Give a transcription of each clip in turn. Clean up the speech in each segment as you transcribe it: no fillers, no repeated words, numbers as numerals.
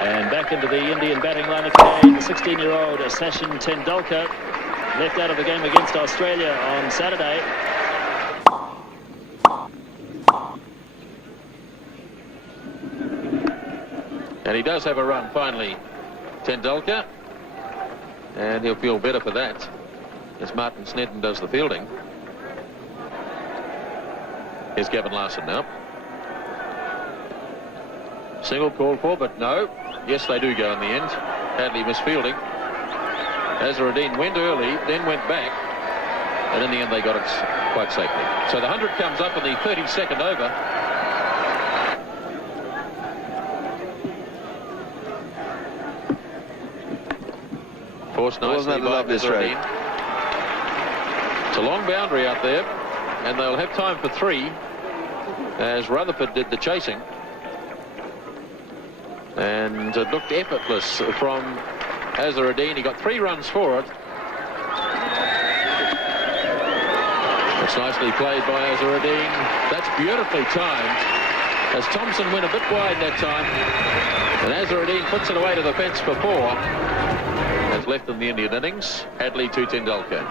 And back into the Indian batting lineup today, the 16-year-old Sachin Tendulkar, left out of the game against Australia on Saturday. And he does have a run finally, Tendulkar, and he'll feel better for that as Martin Snedden does the fielding. Here's Gavin Larson now. Single called for, but no. Yes, they do go in the end. Hadley misfielding. Azharuddin went early, then went back, and in the end they got it quite safely. So the 100 comes up in the 32nd over. Forced nicely by Azharuddin. It's a long boundary out there, and they'll have time for 3, as Rutherford did the chasing. And it looked effortless from Azharuddin. He got 3 runs for it. It's nicely played by Azharuddin. That's beautifully timed, as Thompson went a bit wide that time, and Azharuddin puts it away to the fence for 4. That's left in the Indian innings. Hadley to Tendulkar.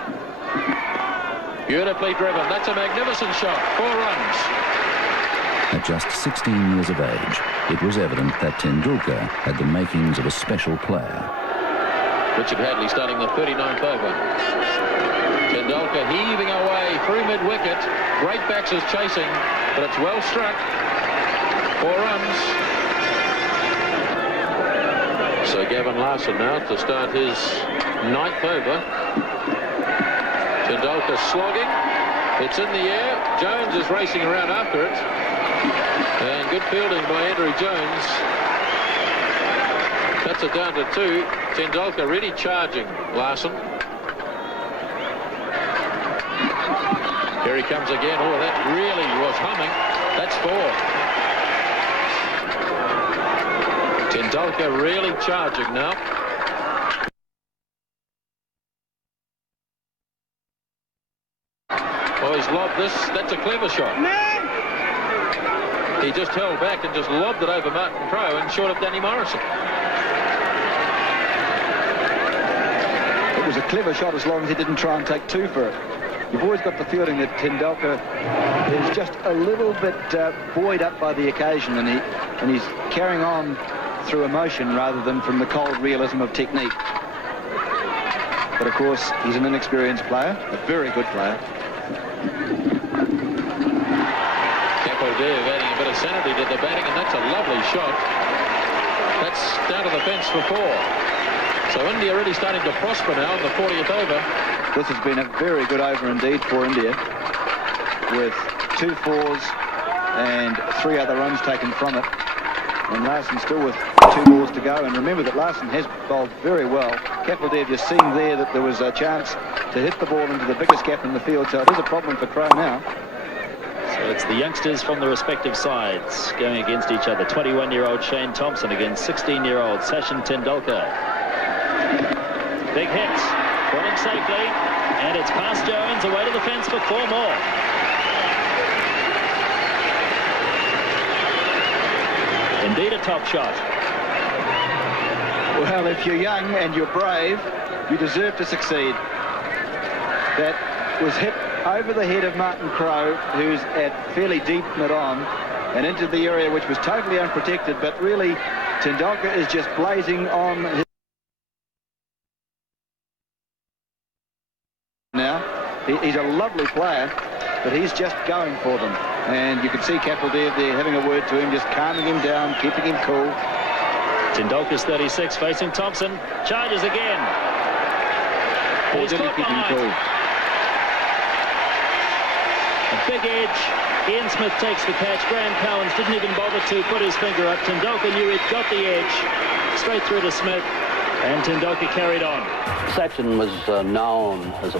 Beautifully driven. That's a magnificent shot. 4 runs. At just 16 years of age, it was evident that Tendulkar had the makings of a special player. Richard Hadley starting the 39th over. Tendulkar heaving away through mid-wicket. Great backs chasing, but it's well struck. 4 runs. So Gavin Larson now to start his 9th over. Tendulkar slogging. It's in the air. Jones is racing around after it. And good fielding by Andrew Jones. Cuts it down to 2. Tendulkar really charging Larson. Here he comes again. Oh, that really was humming. That's 4. Tendulkar really charging now. Oh, he's lobbed this. That's a clever shot. He just held back and just lobbed it over Martin Crowe and short of Danny Morrison. It was a clever shot as long as he didn't try and take 2 for it. You've always got the feeling that Tendulkar is just a little bit buoyed up by the occasion, and he's carrying on through emotion rather than from the cold realism of technique. But of course, he's an inexperienced player, a very good player. Dev adding a bit of sanity to the batting, and that's a lovely shot. That's down to the fence for 4. So India really starting to prosper now in the 40th over. This has been a very good over indeed for India, with 2 4s and 3 other runs taken from it. And Larson still with 2 balls to go. And remember that Larson has bowled very well. Kapildev just seeing there that there was a chance to hit the ball into the biggest gap in the field. So it is a problem for Crowe now. So it's the youngsters from the respective sides going against each other. 21-year-old Shane Thompson against 16-year-old Sachin Tendulkar. Big hit, falling safely, and it's past Jones, away to the fence for 4 more. Indeed a top shot. Well, if you're young and you're brave, you deserve to succeed. That was hit over the head of Martin Crowe, who's at fairly deep mid-on, and into the area which was totally unprotected, but really Tendulkar is just blazing on his now. He's a lovely player, but he's just going for them. And you can see Kapildev there having a word to him, just calming him down, keeping him cool. Tendulkar's 36, facing Thompson, charges again. Or did he keep him cool? A big edge. Ian Smith takes the catch. Graham Cowans didn't even bother to put his finger up. Tendulkar knew he'd got the edge. Straight through to Smith. And Tendulkar carried on. Sachin was known as a